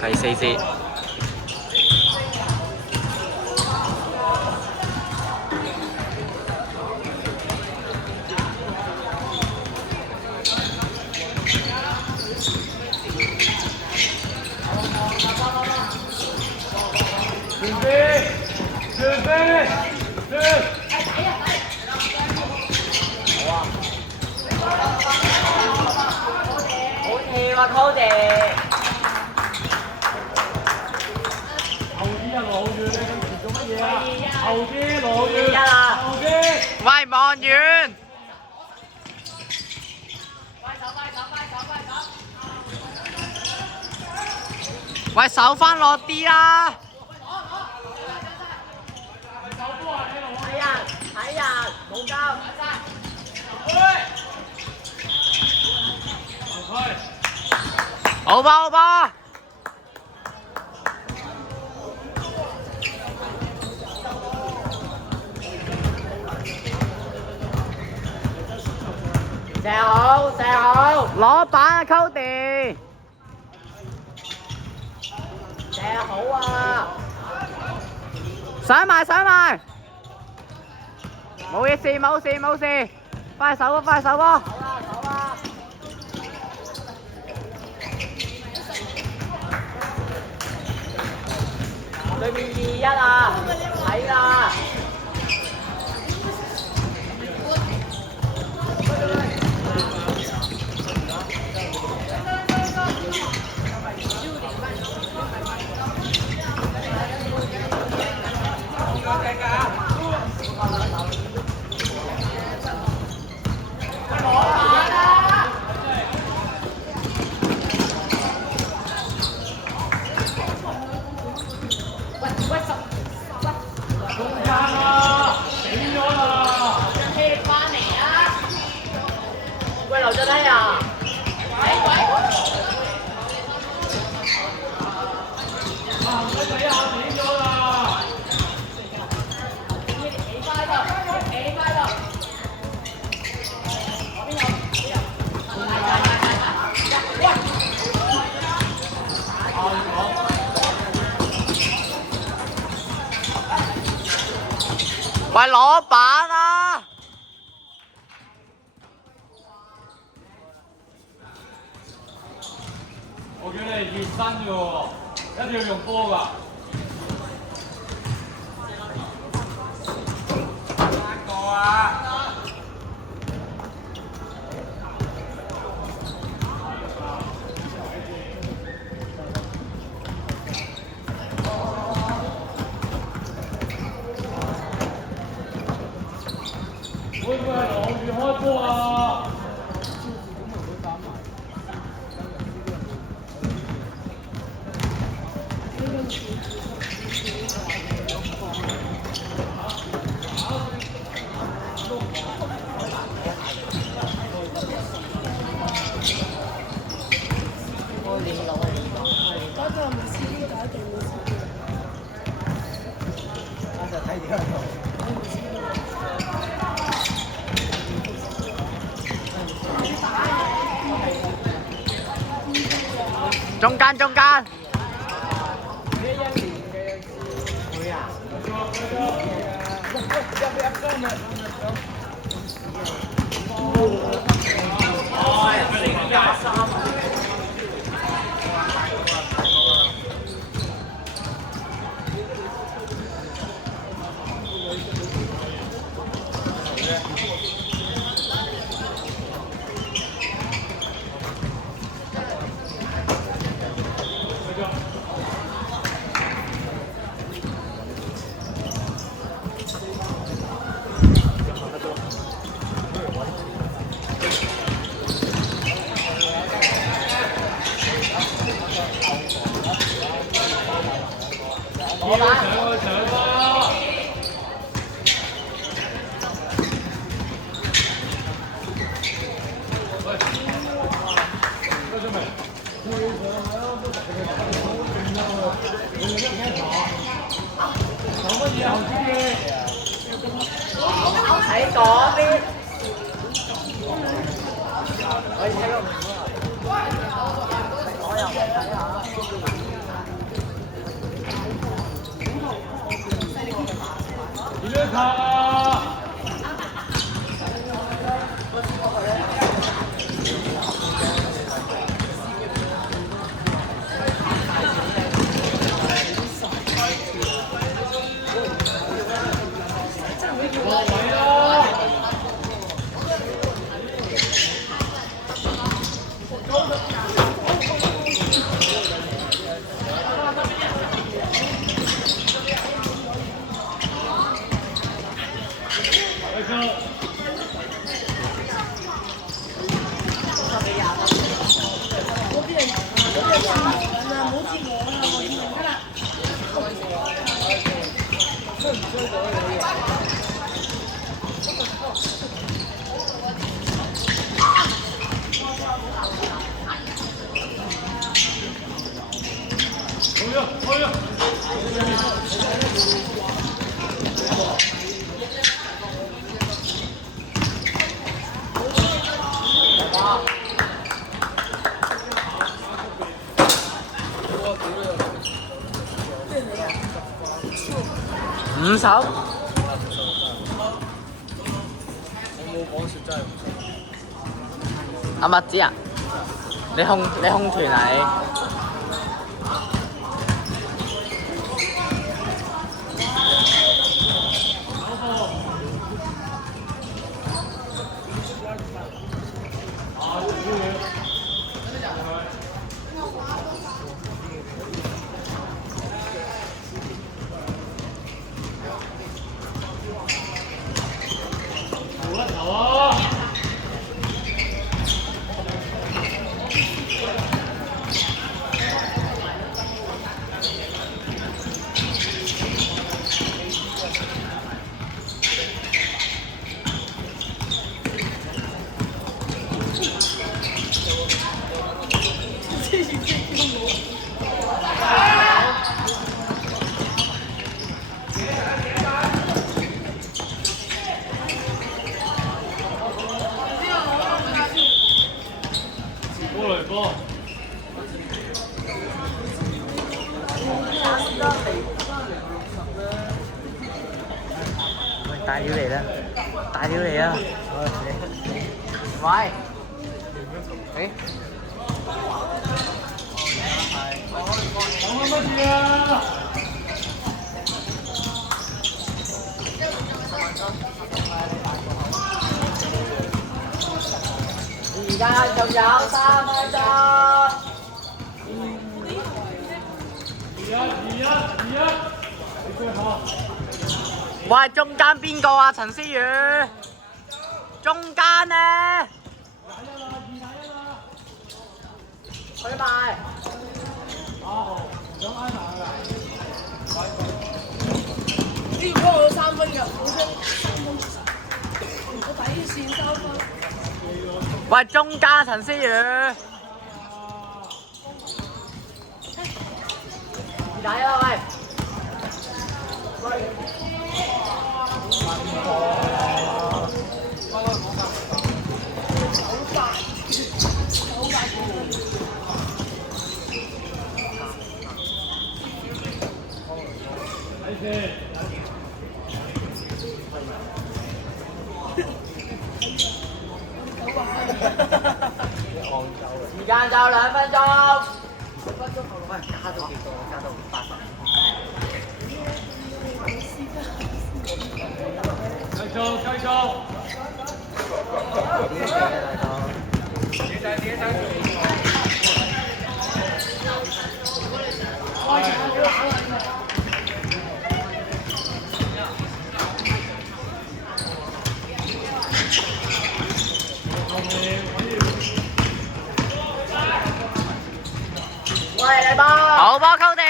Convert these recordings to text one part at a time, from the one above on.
第4節。好地。後啲啊，老遠你咁遲做乜嘢啊？後啲老遠啊！後啲。喂，望遠。喂，手翻落啲啦！睇人，冇交。好吧，好吧。射好，射好。攞板啊，Cody。射好啊！上埋，上埋。冇嘢事，冇事，冇事。快手啊，快手啊！好啦。對面2-1啊！睇啦！喂，劉俊熙啊！喂，攞板啊！我叫你哋熱身嘅喎，一定要用波㗎。3個啊！會唔會係攞住開波啊？中間，中間。攞板。上啦！喂，嗰張未？講乜嘢後先嘅？喺嗰邊。我又睇下。拍啊！落位啦！5手。阿麥子啊，你控團啊你？大料嚟啦！大料嚟啊！喂，誒，講緊乜嘢啊？而家仲有3分鐘。2-1，你最後。喂，中間邊個啊？陳思宇，中間呢？去埋。想挨埋㗎。呢個波我3分㗎，我想3分，我底線3分。喂，中間陳思宇。打啦喂！時間就2分鐘。喂，加到幾多？加到80。繼續。喂，嚟吧！好波溝地。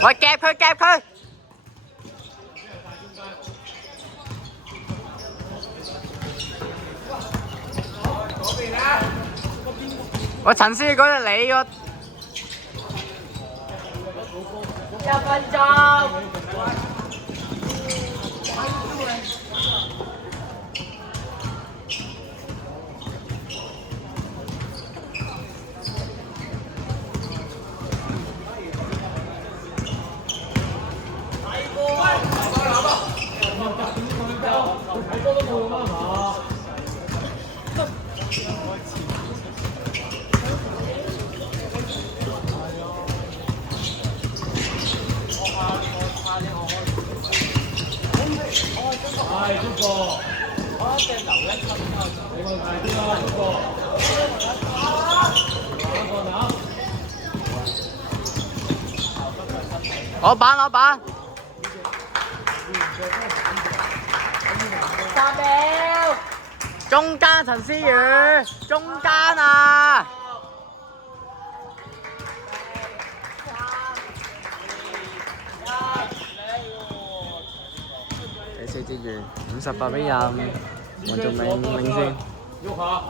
喂，夾佢！喂，陳思嗰隻你個1分鐘。係出過。我一定留一分你個大啲啦，出過。打個打。攞板攞板。3秒。中間陳思宇，中間啊！第四節完，58比25，黃仲明領先。喐下。